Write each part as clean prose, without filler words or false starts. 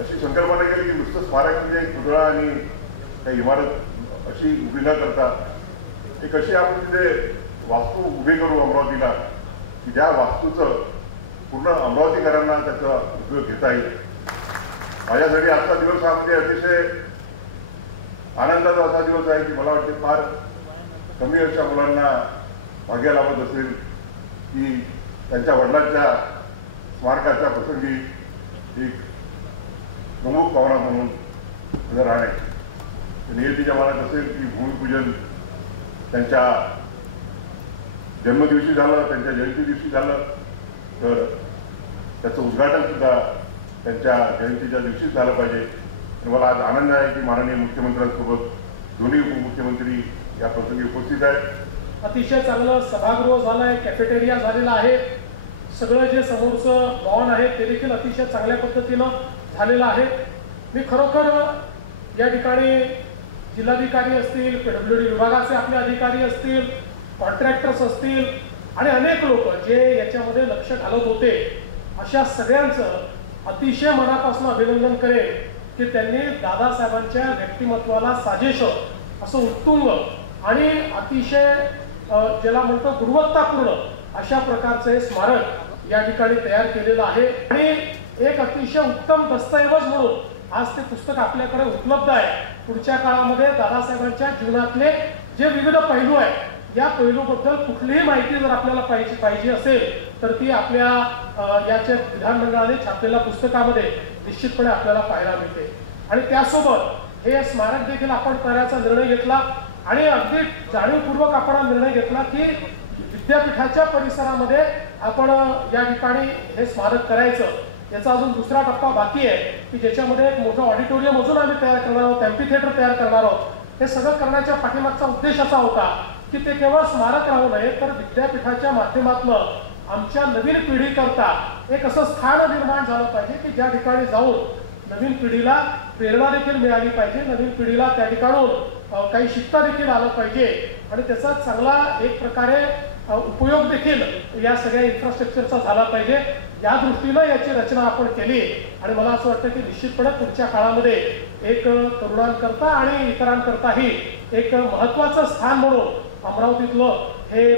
अशी संकल्पना केली की नुसतं स्मारक म्हणजे पुतळा आणि काही इमारत अशी उभी न करता एक अशी आपण तिथे वास्तू उभी करू अमरावतीला की ज्या वास्तूचं पूर्ण अमरावतीकरांना त्याचा उपयोग घेता येईल. माझ्यासाठी आजचा दिवस हा म्हणजे अतिशय आनंदाचा असा दिवस आहे की मला वाटते फार कमी वर्षा मुलांना भाग्य लावत असेल की त्यांच्या वडिलांच्या स्मारकाच्या प्रसंगी एक प्रमुख पाहुणा म्हणून तिथं राहणे. नियतीच्या मनात असेल की भूमिपूजन त्यांच्या जन्मदिवशी झालं, त्यांच्या जयंती दिवशी झालं, तर त्याचं उद्घाटन सुद्धा त्यांच्या जयंतीच्या दिवशीच झालं पाहिजे. आणि मला आज आनंद आहे की माननीय मुख्यमंत्र्यांसोबत दोन्ही उपमुख्यमंत्री या प्रसंगी उपस्थित आहेत. अतिशय चांगलं सभागृह झालं आहे, कॅफेटेरिया झालेला आहे, सगळं जे समोरचं लॉन आहे ते देखील अतिशय चांगल्या पद्धतीनं झालेलं आहे. मी खरोखर या ठिकाणी जिल्हाधिकारी असतील, PWD विभागाचे आपले अधिकारी असतील, कॉन्ट्रॅक्टर्स असतील आणि अनेक लोक जे याच्यामध्ये लक्ष घालत होते अशा सगळ्यांचं अतिशय मनापासून अभिनंदन करेन की त्यांनी दादासाहेबांच्या व्यक्तिमत्वाला साजेश असं उत्तुंग आणि अतिशय ज्याला म्हणतो गुणवत्तापूर्ण अशा प्रकारचं हे स्मारक या ठिकाणी तयार केलेलं आहे. आणि एक अतिशय उत्तम दस्तऐवज म्हणून आज ते पुस्तक आपल्याकडे उपलब्ध आहे. पुढच्या काळामध्ये दादासाहेबांच्या जीवनातले जे विविध पैलू आहेत या पैलूबद्दल कुठलीही माहिती जर आपल्याला पाहिजे असेल तर ती आपल्या याच्या विधानमंडळाने छापलेल्या पुस्तकामध्ये निश्चितपणे आपल्याला पाहायला मिळते. आणि त्यासोबत हे स्मारक देखील आपण करण्याचा निर्णय घेतला आणि अगदी जाणीवपूर्वक आपण हा निर्णय घेतला की विद्यापीठाच्या परिसरामध्ये आपण या ठिकाणी हे स्मारक करायचं. याचा अजून दुसरा टप्पा बाकी आहे की ज्याच्यामध्ये एक मोठं ऑडिटोरियम अजून आम्ही तयार करणार आहोत, एम्पी थिएटर तयार करणार आहोत. हे सगळं करण्याच्या पाठीमागचा उद्देश असा होता की ते केवळ स्मारक राहू नये तर विद्यापीठाच्या माध्यमातून आमच्या नवीन पिढीकरता एक असं स्थान निर्माण झालं पाहिजे की ज्या ठिकाणी जाऊन नवीन पिढीला प्रेरणा देखील मिळाली पाहिजे, नवीन पिढीला त्या ठिकाणून काही शिकता देखील आलं पाहिजे आणि त्याचा चांगला एक प्रकारे उपयोग देखील या सगळ्या इन्फ्रास्ट्रक्चरचा झाला पाहिजे. या दृष्टीनं याची रचना आपण केली आणि मला असं वाटतं की निश्चितपणे पुढच्या काळामध्ये एक तरुणांकरता आणि इतरांकरताही एक महत्त्वाचं स्थान म्हणून अमरावतीतलं हे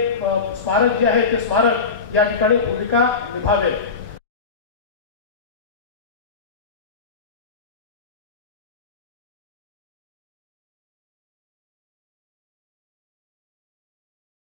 स्मारक जे आहे ते स्मारक या ठिकाणी भूमिका निभावेल.